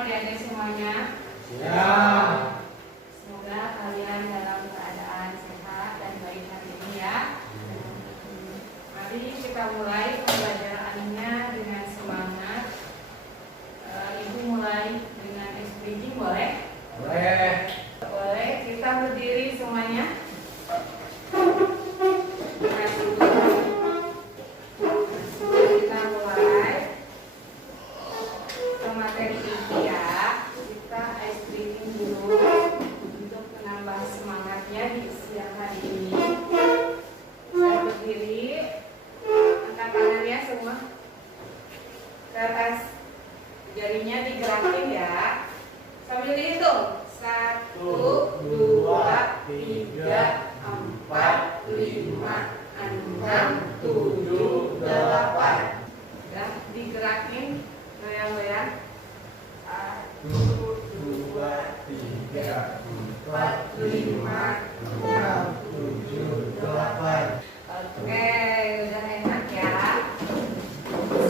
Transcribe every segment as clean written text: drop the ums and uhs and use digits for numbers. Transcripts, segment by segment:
adik-adik semuanya? Ya. Semoga kalian dalam keadaan sehat dan baik hari ini ya. Mari kita mulai pembelajarannya dengan semangat. Ibu mulai dengan explaining, boleh? Boleh. Boleh, kita berdiri semuanya. Kita mulai ke materi inti ya. Kita explaining dulu untuk menambah semangatnya di siang hari ini. Saya berdiri, angkat tangannya semua ke atas, jarinya digerakin ya. Sambil dihitung 1, 2, 3, 4, 5, 6, 7, 8. Ya, digerakin goyang-goyang. 1, 2, 3, 4, 5, 6, 7, 8. Oke, udah enak ya.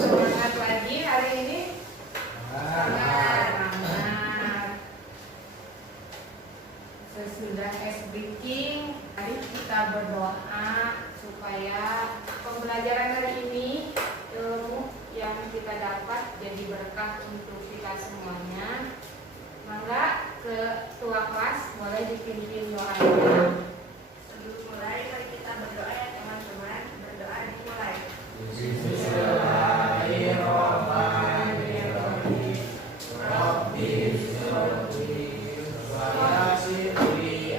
Semangat lagi hari ini. Semangat. Sesudah breaking, mari kita berdoa supaya pembelajaran hari ini, ilmu yang kita dapat jadi berkah untuk kita semuanya. Mangga ketua kelas boleh dipimpin doanya. Sebelum mulai, mari kita berdoa ya teman-teman. Berdoa dimulai. Bismillahirrahmanirrahim. Rabbi sholli wa yassir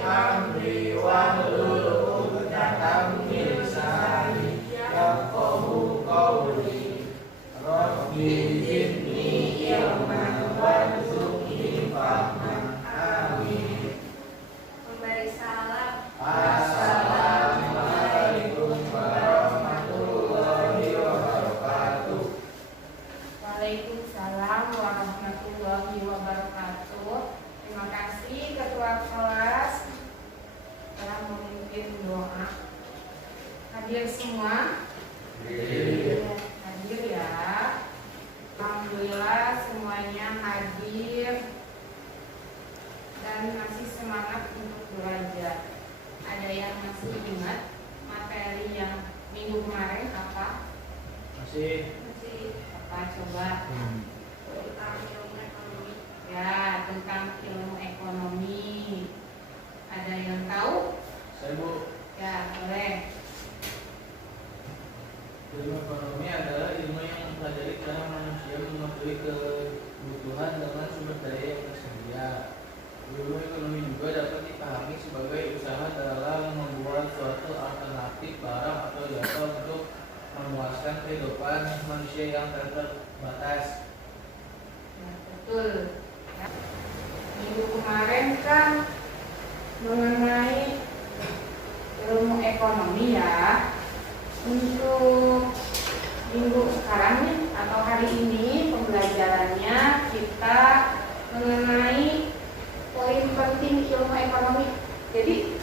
amri wahlul 'uqdatam min lisani yafqahu qawli. Rabbi zidni ilman warzuqni fahman. Amin. Memberi salam. Assalamualaikum warahmatullahi wabarakatuh. Waalaikumsalam warahmatullahi wabarakatuh. Terima kasih ketua kelas telah memimpin doa. Hadir semua? Hadir ya. Alhamdulillah semuanya hadir dan masih semangat untuk belajar. Ada yang masih ingat materi yang minggu kemarin apa? Masih. Apa coba? Tentang ilmu ekonomi. Ya, tentang ilmu ekonomi. Ada yang tahu? Saya Bu. Ya, boleh. Ilmu ekonomi adalah ilmu yang mempelajari cara manusia memenuhi kebutuhan dengan sumber daya yang tersedia. Ilmu ekonomi juga dapat dipahami sebagai usaha dalam membuat suatu alternatif barang atau jasa untuk memuaskan kehidupan manusia yang terbatas. Ya, betul. Ya. Minggu kemarin kan mengenai ilmu ekonomi ya. Untuk minggu sekarang nih atau hari ini pembelajarannya kita mengenai poin penting ilmu ekonomi. Jadi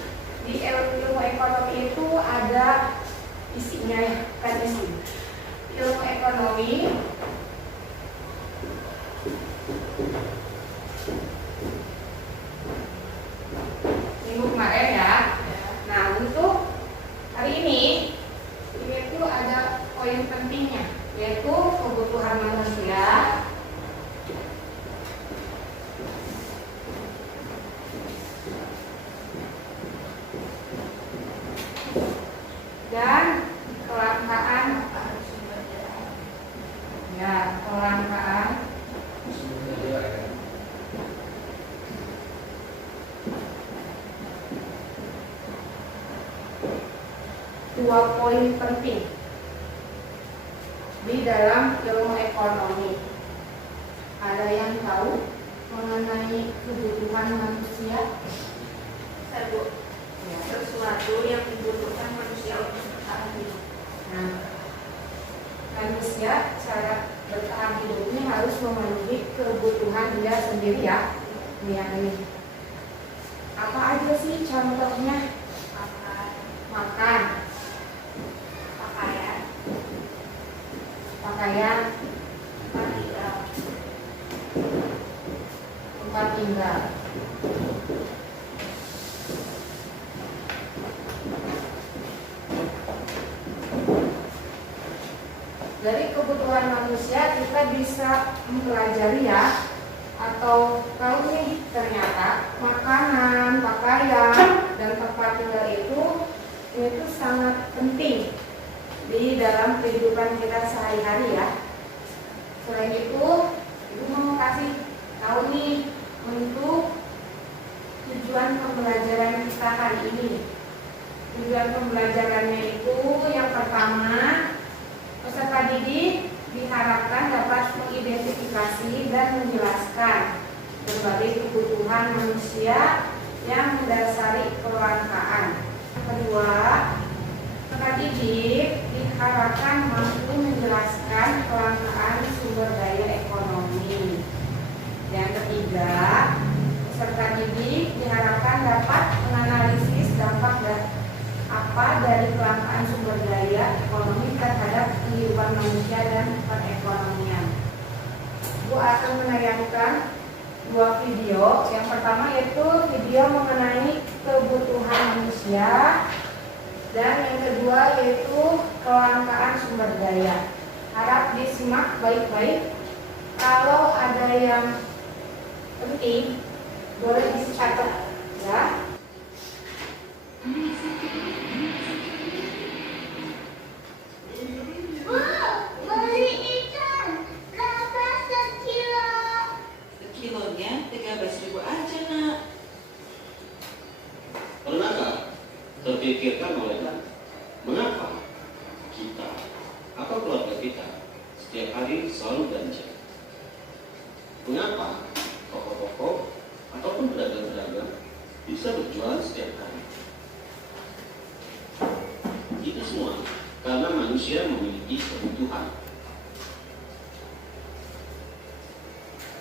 di ilmu ekonomi itu ada isinya ya, kan isi. Ilmu ekonomi minggu kemarin ya. Nah, untuk hari ini itu ada poin pentingnya, yaitu kebutuhan manusia dan kelangkaan. Ya, kelangkaan dua poin penting di dalam ilmu ekonomi. Ada yang tahu mengenai kebutuhan manusia? Satu, Ya. sesuatu yang dibutuhkan manusia untuk bertahan hidup. Nah, manusia cara bertahan hidupnya harus memenuhi kebutuhan dia sendiri ya. Ini yang ini. Apa aja sih contohnya? Makan, Pakaian, pakaian, tinggal. Dari kebutuhan manusia kita bisa mempelajari ya, atau kalau nih ternyata makanan, pakaian, dan tempat tinggal itu sangat penting di dalam kehidupan kita sehari-hari ya. Selain itu, Ibu mau kasih tahu nih untuk tujuan pembelajaran kita hari ini. Tujuan pembelajarannya itu yang pertama, peserta didik diharapkan dapat mengidentifikasi dan menjelaskan berbagai kebutuhan manusia yang mendasari kelangkaan. Kedua, peserta didik diharapkan mampu menjelaskan kelangkaan sumber daya ekonomi. Yang ketiga, peserta didik diharapkan dapat menganalisis dampak dari kelangkaan sumber daya ekonomi terhadap kehidupan manusia dan perekonomian. Bu akan menayangkan dua video. Yang pertama yaitu video mengenai kebutuhan manusia, dan yang kedua yaitu kelangkaan sumber daya. Harap disimak baik-baik. Kalau ada yang penting boleh dicatat ya. Beli ikan, berapa sekilo? Sekilonya 13.000 aja, Nak. Pernahkah terpikirkan oleh Anda mengapa kita atau keluarga kita setiap hari selalu belanja? Mengapa toko-toko ataupun pedagang-pedagang bisa berjualan setiap hari? Itu semua karena manusia memiliki kebutuhan.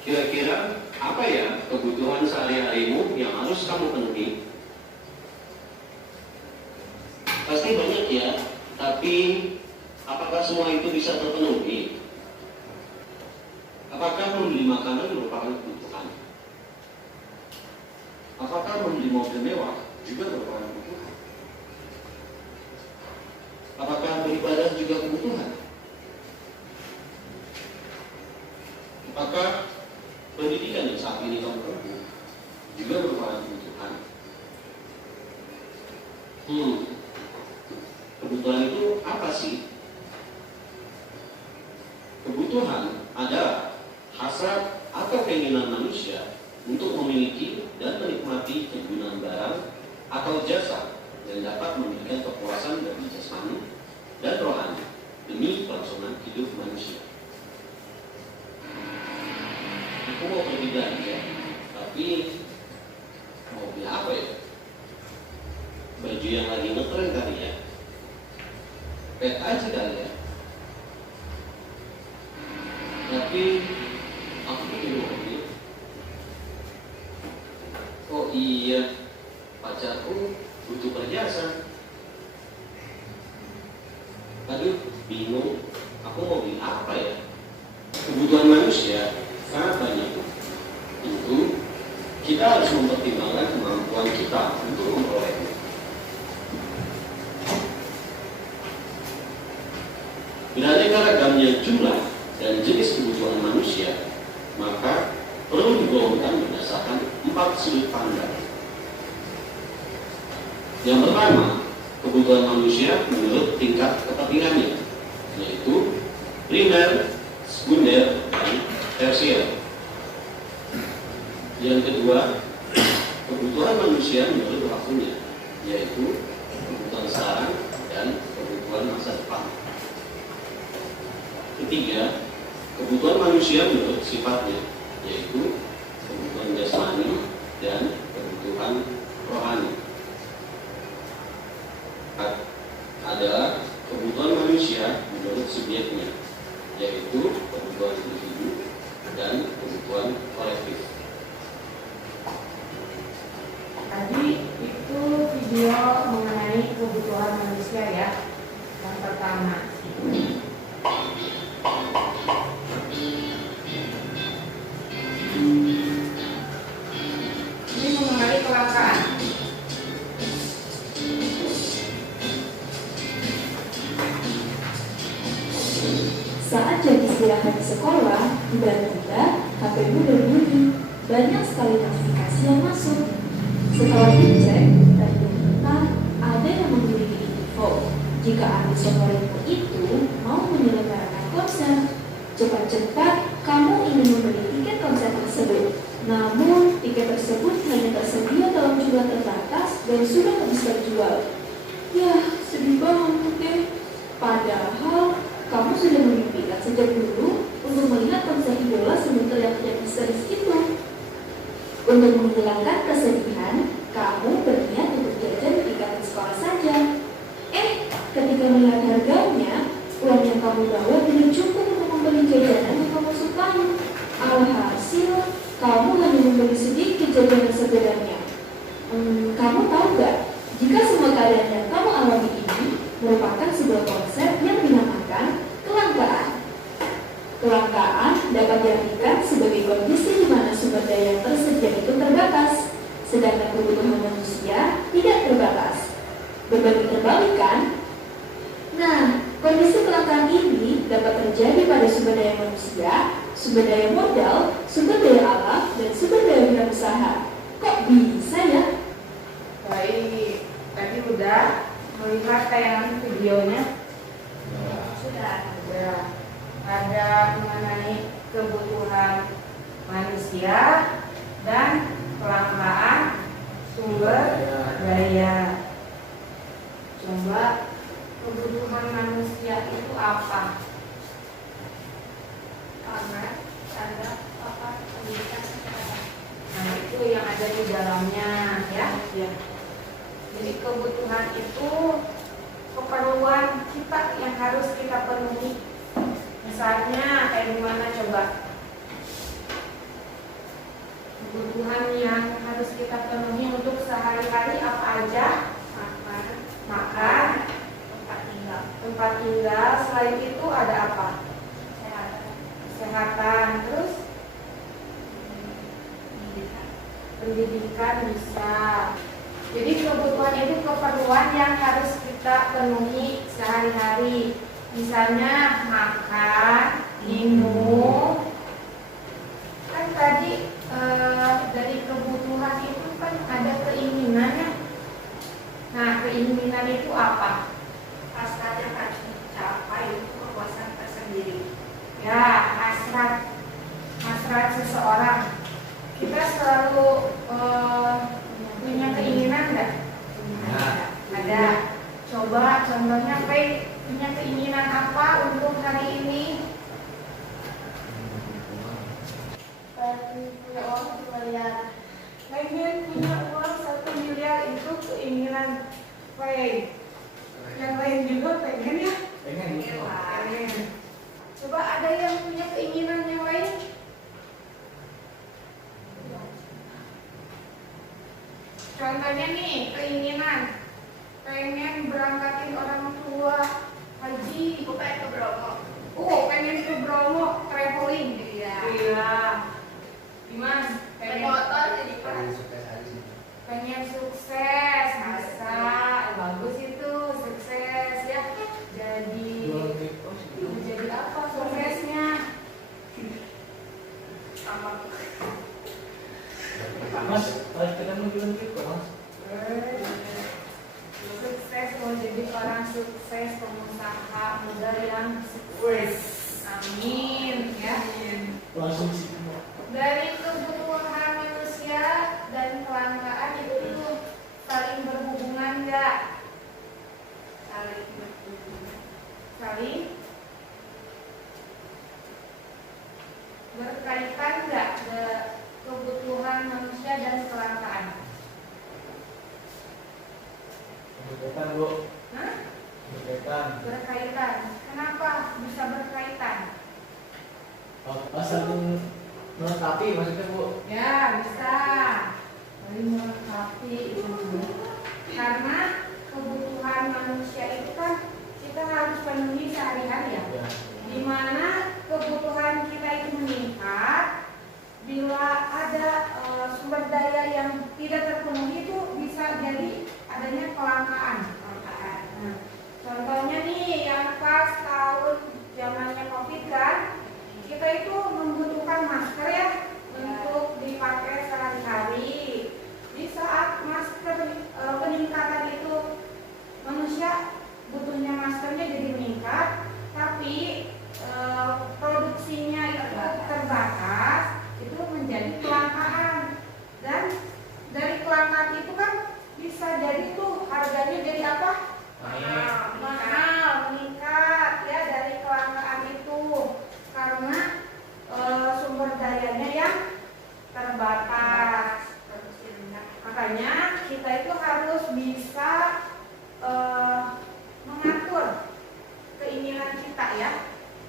Kira-kira apa ya kebutuhan sehari-harimu yang harus kamu penuhi? Pasti banyak ya, tapi apakah semua itu bisa terpenuhi? Apakah membeli makanan merupakan kebutuhan? Apakah membeli mobil mewah juga merupakan kebutuhan? Apakah beribadah juga kebutuhan? Apakah pendidikan yang saat ini kamu tempuh juga merupakan kebutuhan? Kebutuhan itu apa sih? Kebutuhan adalah hasrat atau keinginan manusia untuk memiliki dan menikmati kegunaan barang atau jasa yang dapat memberikan kepuasan bagi jasmani dan rohani demi kelangsungan hidup manusia. Aku mau pergi belanja, tapi mau beli apa ya? Baju yang lagi ngetren kali ya? Pet aja kali ya? Tapi aku pengen mobil. Oh iya, pacarku butuh perhiasan. Aduh, bingung. Aku mau beli apa ya? Kebutuhan manusia sangat banyak. Tentu kita harus mempertimbangkan kemampuan kita untuk memperolehnya. Beraneka ragamnya jumlah dan jenis kebutuhan manusia, maka perlu digolongkan berdasarkan 4 sudut pandang. Yang pertama, kebutuhan manusia menurut tingkat kepentingannya, yaitu primer, sekunder, dan tersier. Yang kedua, kebutuhan manusia menurut waktunya, yaitu kebutuhan sekarang dan kebutuhan masa depan. Ketiga, kebutuhan manusia menurut sifatnya, yaitu kebutuhan jasmani dan kebutuhan rohani. Adalah kebutuhan manusia menurut subjeknya, yaitu kebutuhan individu dan kebutuhan kolektif. Tadi itu video mengenai kebutuhan manusia ya. Yang pertama, banyak sekali notifikasi yang masuk. Setelah dicek, ternyata ada yang memiliki info jika artis favoritmu itu mau menyelenggarakan konser. Cepat-cepat kamu ingin membeli tiket konser tersebut. Namun, tiket tersebut hanya tersedia dalam jumlah terbatas dan sudah habis terjual. Ya, sedih banget deh. Padahal, kamu sudah memimpikan sejak dulu untuk melihat konser idola sebentar yang histeris itu. Untuk menghilangkan kesedihan, kamu berniat untuk jajan tiket di sekolah saja. Ketika melihat harganya, uang yang kamu bawa tidak cukup untuk membeli jajanan yang kamu sukai. Alhasil, kamu hanya membeli sedikit jajanan sebenarnya. Kamu tahu gak, jika semua keadaan yang kamu alami ini merupakan sebuah konsep yang dinamakan kelangkaan. Kelangkaan dapat diartikan sebagai kondisi di mana sumber daya yang tersedia itu terbatas, sedangkan kebutuhan manusia tidak terbatas. Berbanding terbalik kan? Nah, kondisi kelangkaan ini dapat terjadi pada sumber daya manusia, sumber daya modal, sumber daya alam, dan sumber daya wirausaha. Kok bisa ya? Baik, tadi udah melihat tayangan videonya. Sudah. Ada mengenai kebutuhan manusia dan kelangkaan sumber daya. Coba kebutuhan manusia itu apa? Pangan, ada apa? Pendidikan, Nah, itu yang ada di dalamnya, ya. Jadi kebutuhan itu keperluan kita yang harus kita penuhi. Misalnya kayak gimana coba? Kebutuhan yang harus kita penuhi untuk sehari-hari apa aja? Makan, tempat tinggal. Selain itu ada apa? Kesehatan. Terus pendidikan bisa. Jadi kebutuhan itu keperluan yang harus kita penuhi sehari-hari. Misalnya makan, minum. Kan tadi dari kebutuhan itu kan ada keinginannya. Nah, keinginan itu apa? hasrat yang harus dicapai untuk kepuasan tersendiri. Ya, hasrat seseorang. Kita selalu punya keinginan enggak? Ada. Coba contohnya punya keinginan apa untuk hari ini? Punya uang 1 miliar. Pengen punya uang 1 miliar itu keinginan Faye. Yang lain juga pengen ya? Pengen. Coba ada yang punya keinginan yang lain? Contohnya nih, keinginan pengen berangkatin orang tua haji. Aku pengen ke Bromo. Pengen ke Bromo traveling. Iya. Gimana? Pengen motor jadi Pengen sukses, masa bagus itu sukses ya. Jadi apa suksesnya? Mas, kalau kita mau jualan gitu, Mas. Sukses, mau jadi orang sukses, pengusaha muda yang sukses. Amin ya. Langsung sih. Dari kebutuhan manusia dan kelangkaan itu saling berhubungan nggak? Saling berkaitan nggak kebutuhan manusia dan kelangkaan? Berkaitan, Bu. Hah? Berkaitan. Kenapa bisa berkaitan? Saling melengkapi maksudnya, Bu. Ya, bisa. Saling melengkapi itu. Karena kebutuhan manusia itu kan kita harus penuhi sehari-hari ya. Di mana kebutuhan kita itu meningkat bila ada sumber daya yang tidak terpenuhi itu bisa jadi adanya kelangkaan. Nah, contohnya nih yang pas tahun zamannya COVID kan, kita itu membutuhkan masker ya untuk dipakai terbatas. Makanya kita itu harus bisa mengatur keinginan kita ya.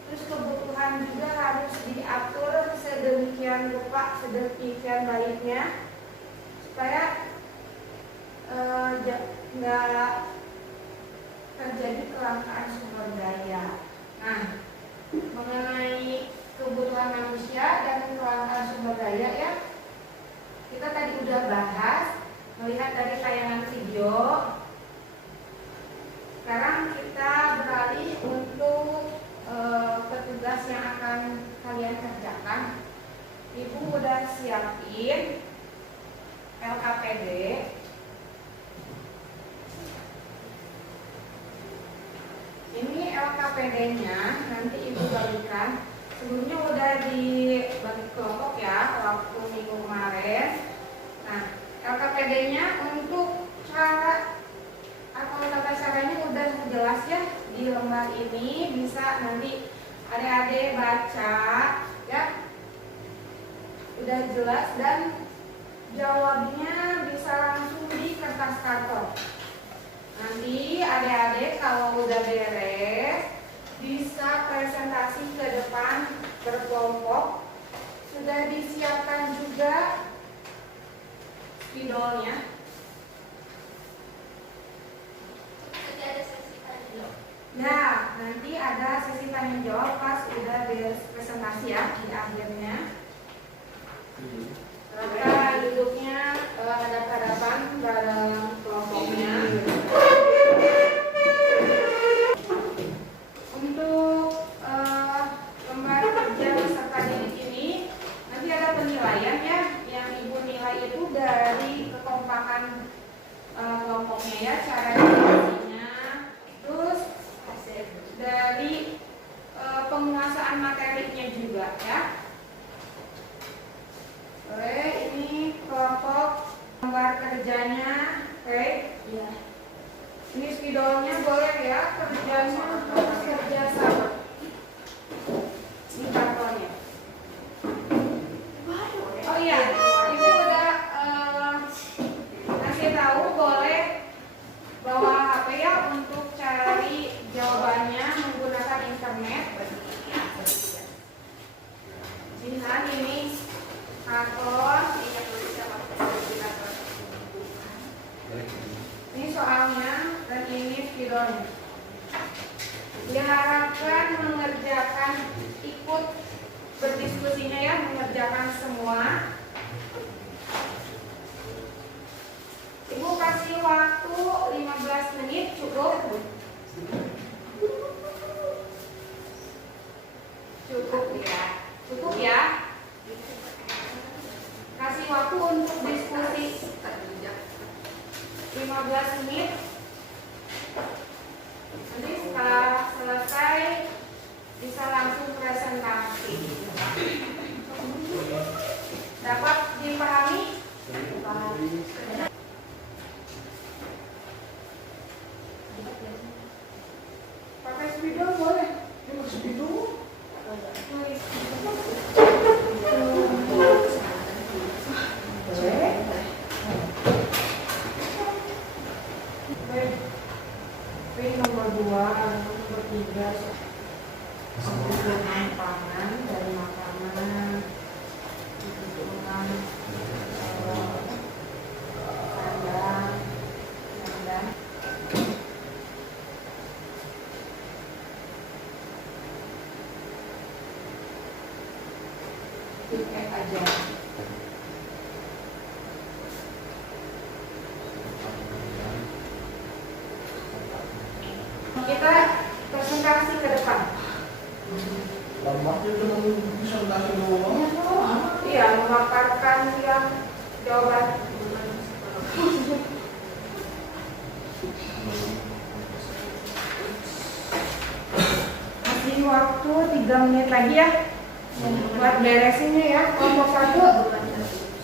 Terus kebutuhan juga harus diatur sedemikian rupa, sedemikian baiknya supaya nggak terjadi kelangkaan sumber daya. Nah, mengenai kebutuhan manusia dan kelangkaan sumber daya ya, kita tadi udah bahas melihat dari tayangan video. Sekarang kita beralih untuk petugas yang akan kalian kerjakan. Ibu udah siapin LKPD. Ini LKPD-nya nanti ibu bagikan. Sebelumnya udah dibagi kelompok ya waktu minggu kemarin. Nah, LKPD-nya untuk cara atau tata caranya udah jelas ya di lembar ini, bisa nanti adik-adik baca ya, udah jelas, dan jawabnya bisa langsung di kertas karton. Nanti adik-adik kalau udah beres bisa presentasi ke depan berkelompok. Sudah disiapkan juga spidolnya. Ya, nanti ada sesi tanya jawab pas udah beres presentasi ya di akhirnya. Serta duduknya hadap-hadapan bareng kelompoknya. Untuk lembar kerja peserta didik ini nanti ada penilaian ya, yang ibu nilai itu dari kekompakan kelompoknya ya, cara diskusinya, terus dari penguasaan materinya juga ya. Oke, ini kelompok lembar kerjanya, oke? Iya. Ini spidolnya boleh ya, kerjanya harus kerja sama. Ini kartonnya. Oh iya, ibu udah kasih tahu boleh bawa HP ya untuk cari jawabannya menggunakan internet. Lihat ini karton. Ini soalnya dan ini spidolnya. Diharapkan mengerjakan, ikut berdiskusinya ya, mengerjakan semua. Ibu kasih waktu 15 menit cukup? Cukup ya. Cukup ya. Kasih waktu untuk diskusi 15 menit. Nanti setelah selesai bisa langsung presentasi. Dapat dipahami? Pakai spidol boleh? Spidol? Nomor 2, nomor 3 kebutuhan pangan dari makanan, kebutuhan sandang, tiket aja. Kita presentasi ke depan. Lambatnya cuma presentasi doang. Iya, memaparkan yang jawaban. Masih waktu 3 menit lagi ya buat beresinnya ya, kelompok 1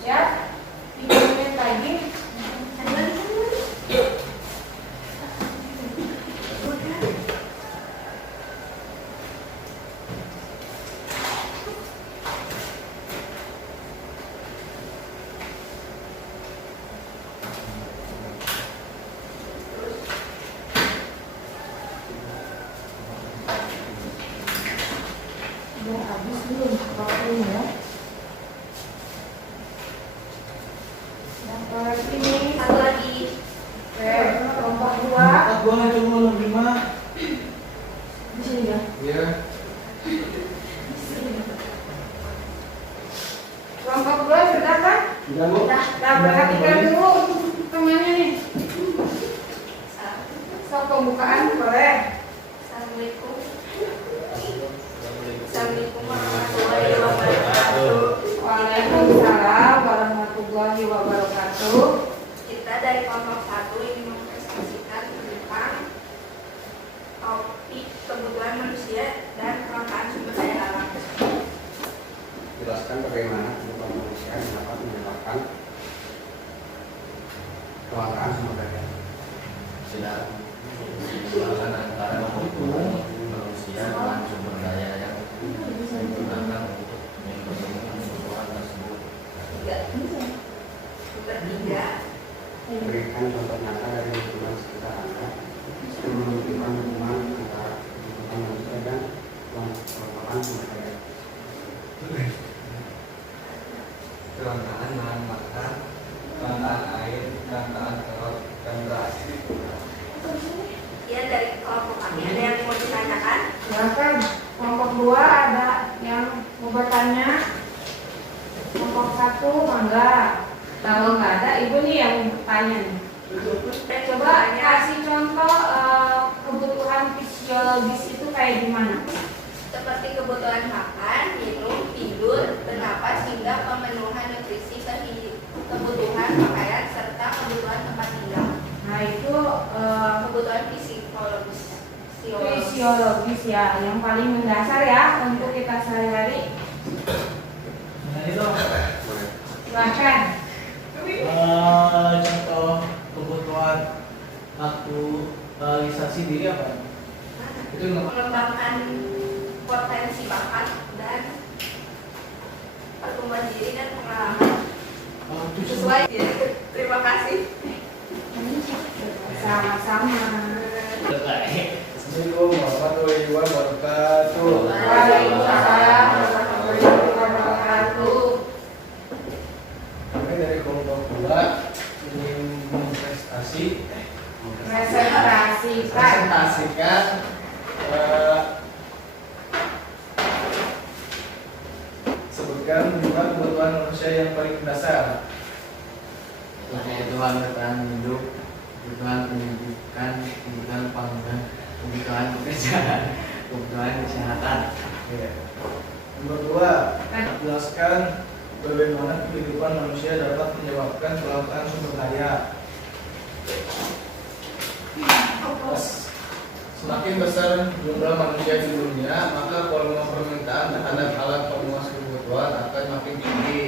ya, 3 menit lagi. Kelas ini Satu lagi. kelompok 2. Tak boleh cuma 5. Di sini ya. Iya. Kelompok 2 sudah kan? Sudah Bu. Nah, perhatikan dulu temannya nih. So, pembukaan boleh. Assalamualaikum. Assalamualaikum warahmatullahi wabarakatuh. Waalaikumsalam warahmatullahi wabarakatuh. Kita dari kelompok 1 ingin mempresentasikan tentang topik kebutuhan manusia dan kelangkaan sumber daya alam. Jelaskan bagaimana kebutuhan manusia dapat menyebabkan kelangkaan sumber daya. Tidak menjelaskan antara kebutuhan manusia dengan sumber daya yang digunakan untuk memenuhi kebutuhan tersebut. Ketiga, Berikan contoh nyata dari lingkungan sekitar Anda yang menunjukkan hubungan antara kebutuhan manusia dan kelangkaan sumber daya. Kelangkaan bahan makan, kelangkaan air, kelangkaan telur dan beras. ya dari kelompok kami ada yang mau ditanyakan? Silakan. Kelompok 2 ada yang mau bertanya. Kelompok 1 mangga. Kalau nggak ada, ibu nih yang bertanya nih. Coba kasih contoh kebutuhan fisiologis itu kayak gimana? Seperti kebutuhan makan, minum, tidur, bernapas hingga pemenuhan nutrisi, kebutuhan pakaian serta kebutuhan tempat tinggal. Nah itu Kebutuhan psikologis. fisiologis ya, yang paling mendasar ya untuk kita sehari-hari. Nah ini dong. Silakan. Contoh kebutuhan aktualisasi diri apa? Itu Mengembangkan potensi bakat dan pertumbuhan diri dan pengalaman sesuai. Terima kasih. Sama-sama. Assalamualaikum warahmatullahi wabarakatuh. Waalaikumsalam warahmatullahi wabarakatuh. Kami dari kelompok 2 ingin presentasikan sebutkan 5 kebutuhan manusia yang paling mendasar. Kebutuhan bertahan hidup, kebutuhan pendidikan, kebutuhan pangan, kebutuhan pekerjaan, kebutuhan kesehatan. Iya. Nomor 2, jelaskan bagaimana kehidupan manusia dapat menyebabkan kelangkaan sumber daya. Semakin besar jumlah manusia di dunia, maka volume permintaan terhadap alat pemuas kebutuhan akan makin tinggi.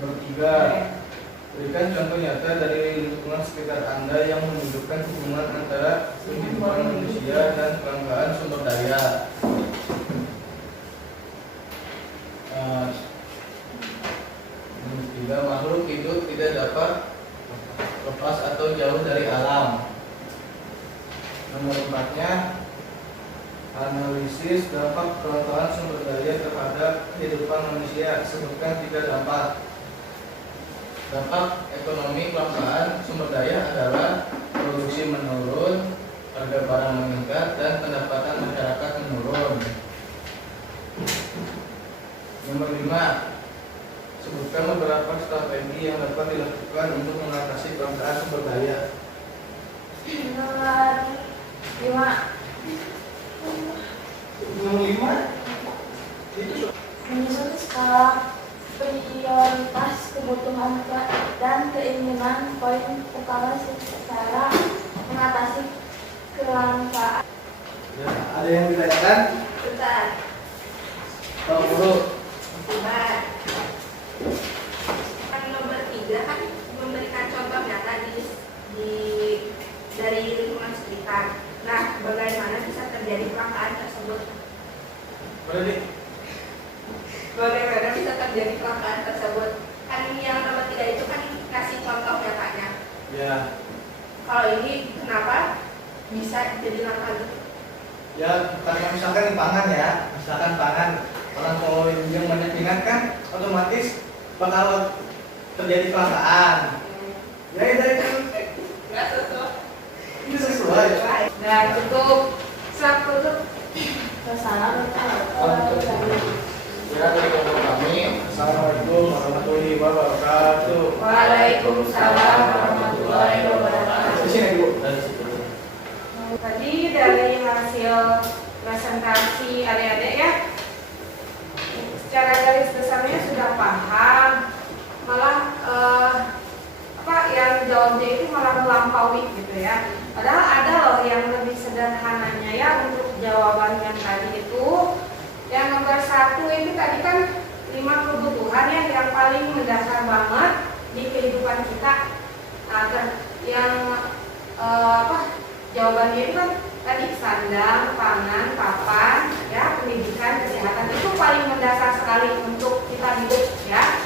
Nomor 3, berikan contoh nyata dari lingkungan sekitar Anda yang menunjukkan hubungan antara kehidupan manusia dan kelangkaan sumber daya. Nomor 3, makhluk hidup tidak dapat lepas atau jauh dari alam. Nomor 4-nya, analisis dampak kelangkaan sumber daya terhadap kehidupan manusia. Sebutkan 3 dampak. Dampak ekonomi kelangkaan sumber daya adalah produksi menurun, harga barang meningkat, dan pendapatan masyarakat menurun. Nomor 5, sebutkan beberapa strategi yang dapat dilakukan untuk mengatasi kelangkaan sumber daya. Nomor 5. Nomor 5 itu Menyusun skala prioritas kebutuhan dan keinginan poin utama secara mengatasi kelangkaan. ya, ada yang ditanyakan? Bentar. Pak Guru. Bentar. Kan nomor 3 kan memberikan contoh nyata dari lingkungan sekitar. Nah, bagaimana bisa terjadi kelangkaan tersebut? Boleh nih. Bagaimana bisa terjadi kelangkaan tersebut? Kan yang nomor 3 itu kan kasih contoh nyatanya. Ya, Kalau ini kenapa bisa jadi langka? ya karena misalkan pangan ya, misalkan pangan, orang kalau yang banyak minat kan otomatis bakal terjadi kelangkaan. Ya dari Nggak sesuai. itu sesuai. Dan tutup. Sak tutup. Kira dari kami. Assalamualaikum warahmatullahi wabarakatuh. Waalaikumsalam warahmatullahi wabarakatuh. Sini Bu. Dari situ. Tadi dari hasil presentasi adik-adik ya, secara garis besarnya sudah paham, malah apa yang jawabnya itu malah melampaui gitu ya. Padahal ada loh yang lebih sederhananya ya untuk jawaban yang tadi itu. Yang nomor 1 itu tadi kan 5 kebutuhan ya yang paling mendasar banget di kehidupan kita. Nah, yang jawabannya itu kan tadi sandang, pangan, papan, ya, pendidikan, kesehatan itu paling mendasar sekali untuk kita hidup ya.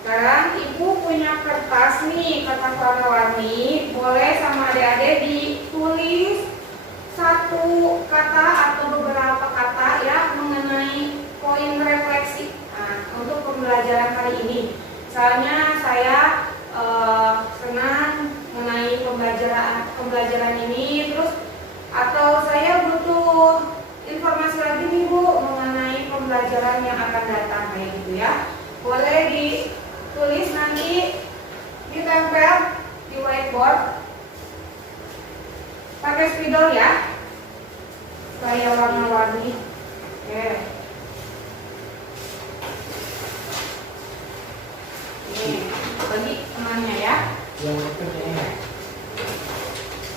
Sekarang ibu punya kertas nih, kertas warna-warni, boleh sama adik-adik ditulis satu kata atau beberapa kata ya mengenai poin refleksi. Nah, untuk pembelajaran hari ini, misalnya saya senang mengenai pembelajaran ini, terus atau saya butuh informasi lagi nih Bu mengenai pembelajaran yang akan datang kayak gitu ya. Boleh ditulis nanti ditempel di whiteboard pakai spidol ya, supaya warna-warni. Oke. Ini bagi temannya ya. Yang berikutnya.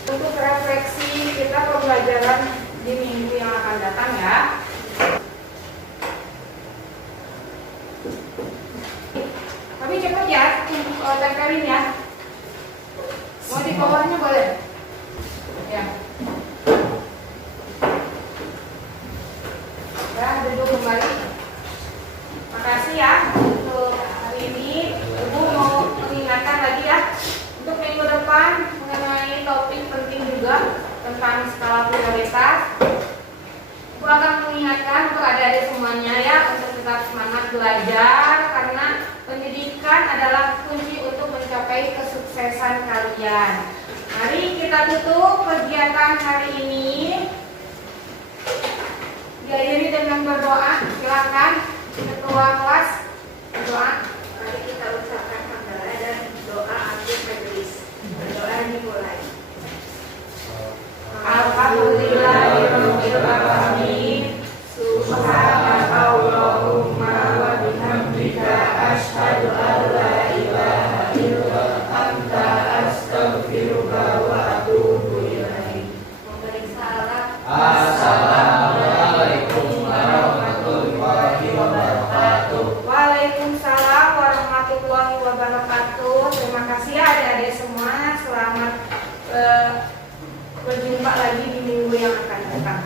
Untuk refleksi kita pembelajaran di minggu yang akan datang ya. Tapi cepat ya, tempelin ya. Mau di bawahnya boleh. Ya. Ya, duduk kembali. Makasih ya untuk hari ini. Ibu mau mengingatkan lagi ya untuk minggu depan mengenai topik penting juga tentang skala prioritas. Ibu akan mengingatkan untuk adik-adik semuanya ya untuk tetap semangat belajar karena pendidikan adalah kunci untuk mencapai kesuksesan kalian. Mari kita tutup kegiatan hari ini diakhiri dengan berdoa. Silakan ketua kelas berdoa. Mari kita ucapkan hamdalah dan doa akhir majelis. Berdoa dimulai. Alhamdulillahirabbil alamin. Subhanakallahumma wa bihamdika asyhadu an la ilaha illa anta astaghfiruka wa atubu ilaik. Memberi salam. Assalamualaikum warahmatullahi wabarakatuh. Waalaikumsalam warahmatullahi wabarakatuh. Terima kasih ya adik-adik semua. Selamat berjumpa lagi di minggu yang akan datang.